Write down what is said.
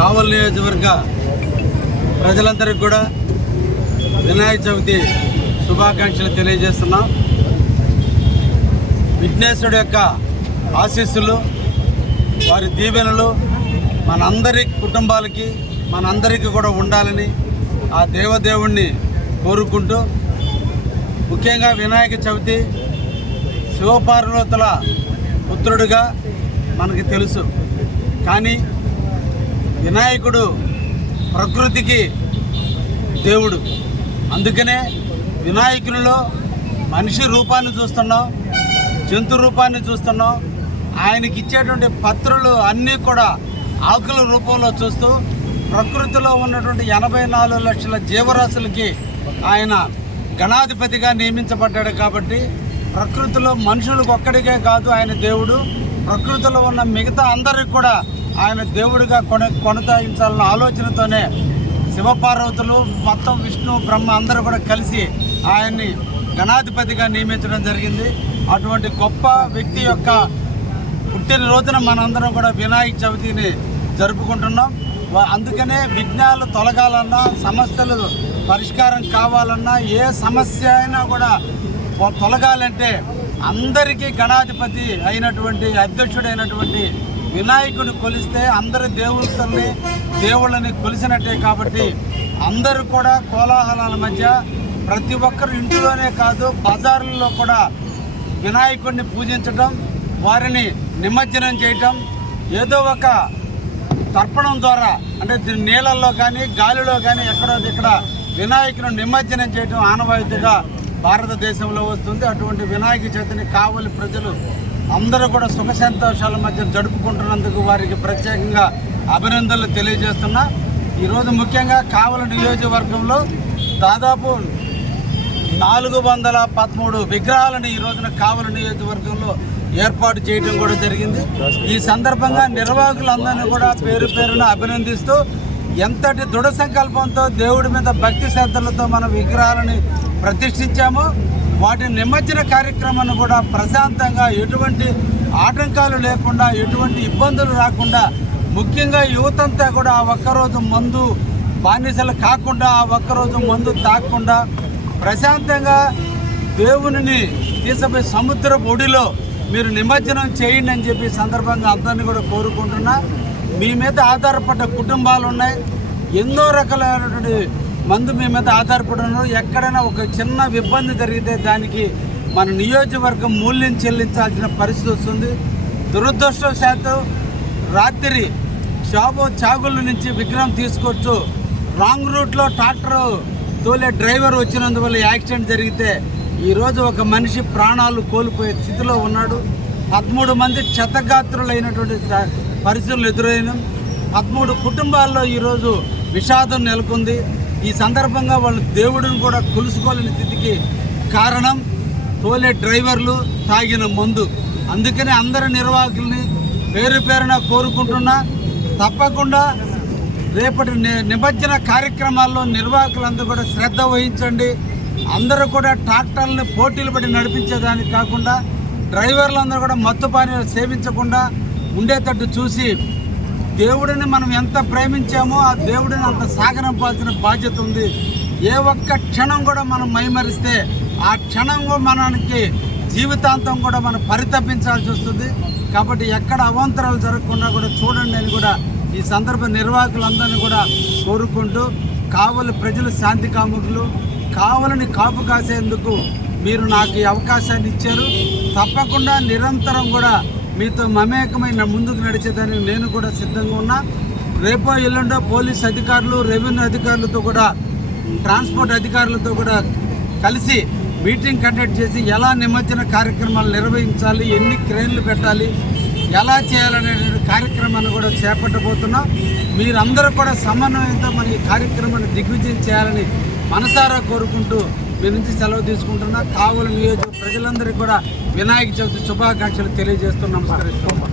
కావల్ నియోజకవర్గ ప్రజలందరికీ కూడా వినాయక చవితి శుభాకాంక్షలు తెలియజేస్తున్నాం. విఘ్నేశ్వరుడు యొక్క ఆశీస్సులు వారి దీవెనలు మనందరి కుటుంబాలకి మనందరికీ కూడా ఉండాలని ఆ దేవదేవుణ్ణి కోరుకుంటూ ముఖ్యంగా వినాయక చవితి శివపార్వతుల పుత్రుడుగా మనకి తెలుసు. కానీ వినాయకుడు ప్రకృతికి దేవుడు. అందుకనే వినాయకునిలో మనిషి రూపాన్ని చూస్తున్నాం జంతు రూపాన్ని చూస్తున్నాం. ఆయనకి ఇచ్చేటువంటి పత్రులు అన్నీ కూడా ఆకుల రూపంలో చూస్తూ ప్రకృతిలో ఉన్నటువంటి ఎనభై నాలుగు లక్షల జీవరాశులకి ఆయన గణాధిపతిగా నియమించబడ్డాడు కాబట్టి ప్రకృతిలో మనుషులకు ఒక్కడికే కాదు ఆయన దేవుడు. ప్రకృతిలో ఉన్న మిగతా అందరికి కూడా ఆయన దేవుడిగా కొన కొనసాగించాలన్న ఆలోచనతోనే శివపార్వతులు మొత్తం విష్ణు బ్రహ్మ అందరూ కూడా కలిసి ఆయన్ని గణాధిపతిగా నియమించడం జరిగింది. అటువంటి గొప్ప వ్యక్తి యొక్క పుట్టినరోజున మనందరం కూడా వినాయక చవితిని జరుపుకుంటున్నాం. అందుకనే విఘ్నాలు తొలగాలన్నా సమస్యలు పరిష్కారం కావాలన్నా ఏ సమస్య అయినా కూడా తొలగాలంటే అందరికీ గణాధిపతి అయినటువంటి అధ్యక్షుడైనటువంటి వినాయకుని కొలిస్తే అందరి దేవుళ్ళని దేవుళ్ళని కొలిసినట్టే కాబట్టి అందరూ కూడా కోలాహలాల మధ్య ప్రతి ఒక్కరు ఇంటిలోనే కాదు బజార్లలో కూడా వినాయకుడిని పూజించటం వారిని నిమజ్జనం చేయటం ఏదో ఒక తర్పణం ద్వారా అంటే దీని నీళ్ళల్లో కానీ గాలిలో కానీ ఎక్కడో ఇక్కడ వినాయకుని నిమజ్జనం చేయడం ఆనవాయితీగా భారతదేశంలో వస్తుంది. అటువంటి వినాయక చవితిని కావలి ప్రజలు అందరూ కూడా సుఖ సంతోషాల మధ్య జరుపుకుంటున్నందుకు వారికి ప్రత్యేకంగా అభినందనలు తెలియజేస్తున్నా. ఈరోజు ముఖ్యంగా కావల నియోజకవర్గంలో దాదాపు నాలుగు వందల పదమూడు విగ్రహాలను ఈ రోజున కావల నియోజకవర్గంలో ఏర్పాటు చేయడం కూడా జరిగింది. ఈ సందర్భంగా నిర్వాహకులందరినీ కూడా పేరు పేరున అభినందిస్తూ ఎంతటి దృఢ సంకల్పంతో దేవుడి మీద భక్తి శ్రద్ధలతో మన విగ్రహాలని ప్రతిష్ఠించామో వాటి నిమజ్జన కార్యక్రమాన్ని కూడా ప్రశాంతంగా ఎటువంటి ఆటంకాలు లేకుండా ఎటువంటి ఇబ్బందులు రాకుండా ముఖ్యంగా యువతంతా కూడా ఆ ఒక్కరోజు మందు బానిసలు కాకుండా ఆ ఒక్కరోజు మందు తాకుండా ప్రశాంతంగా దేవునిని తీసుకుపోయి సముద్ర ఒడిలో మీరు నిమజ్జనం చేయండి అని చెప్పి సందర్భంగా అందరినీ కూడా కోరుకుంటున్నా. మీ మీద ఆధారపడ్డ కుటుంబాలు ఉన్నాయి. ఎన్నో రకాలైనటువంటి మందు మీ మీద ఆధారపడి ఉన్నారు ఎక్కడైనా ఒక చిన్న ఇబ్బంది జరిగితే దానికి మన నియోజకవర్గం మూల్యం చెల్లించాల్సిన పరిస్థితి వస్తుంది. దురదృష్టవశాత్తు రాత్రి షాపు చాగుల నుంచి విగ్రహం తీసుకొచ్చు రాంగ్ రూట్లో ట్రాక్టర్ తోలే డ్రైవర్ వచ్చినందువల్ల యాక్సిడెంట్ జరిగితే ఈరోజు ఒక మనిషి ప్రాణాలు కోల్పోయే స్థితిలో ఉన్నాడు. పదమూడు మంది క్షతగాత్రులైనటువంటి పరిస్థితులు ఎదురైన పదమూడు కుటుంబాల్లో ఈరోజు విషాదం నెలకొంది. ఈ సందర్భంగా వాళ్ళు దేవుడిని కూడా కొలుసుకోలేని స్థితికి కారణం తోలే డ్రైవర్లు తాగిన మందు. అందుకనే అందరి నిర్వాహకుల్ని పేరు పేరున కోరుకుంటున్నా తప్పకుండా రేపటి ని- నిమజ్జన కార్యక్రమాల్లో నిర్వాహకులందరూ కూడా శ్రద్ధ వహించండి. అందరూ కూడా ట్రాక్టర్లని పోటీలు పడి నడిపించేదానికి కాకుండా డ్రైవర్లందరూ కూడా మత్తు పానీయాలు సేవించకుండా ఉండేటట్టు చూసి దేవుడిని మనం ఎంత ప్రేమించామో ఆ దేవుడిని అంత సాగనంపాల్సిన బాధ్యత ఉంది. ఏ ఒక్క క్షణం కూడా మనం మైమరిస్తే ఆ క్షణం మనకి జీవితాంతం కూడా మనం పరితపించాల్సి వస్తుంది. కాబట్టి ఎక్కడ అవాంతరాలు జరగకుండా కూడా చూడండి అని కూడా ఈ సందర్భ నిర్వాహకులందరినీ కూడా కోరుకుంటూ కావలి ప్రజలు శాంతి కాముకులు కావలని కాపు కాసేందుకు మీరు నాకు ఈ అవకాశాన్ని ఇచ్చారు. తప్పకుండా నిరంతరం కూడా మీతో మమేకమైన ముందుకు నడిచేదానికి నేను కూడా సిద్ధంగా ఉన్నా. రేపో ఎల్లుండో పోలీస్ అధికారులు రెవెన్యూ అధికారులతో కూడా ట్రాన్స్పోర్ట్ అధికారులతో కూడా కలిసి మీటింగ్ కండక్ట్ చేసి ఎలా నిమజ్జన కార్యక్రమాలు నిర్వహించాలి ఎన్ని క్రేన్లు పెట్టాలి ఎలా చేయాలనే కార్యక్రమాన్ని కూడా చేపట్టబోతున్నాం. మీరందరూ కూడా సమన్వయంతో మన ఈ కార్యక్రమాన్ని దిగ్విజయం చేయాలని మనసారా కోరుకుంటూ మీ నుంచి సెలవు తీసుకుంటున్నా. కావులు నియోజక ప్రజలందరికీ కూడా వినాయక చవితి శుభాకాంక్షలు తెలియజేస్తూ నమస్కరిస్తున్నాం.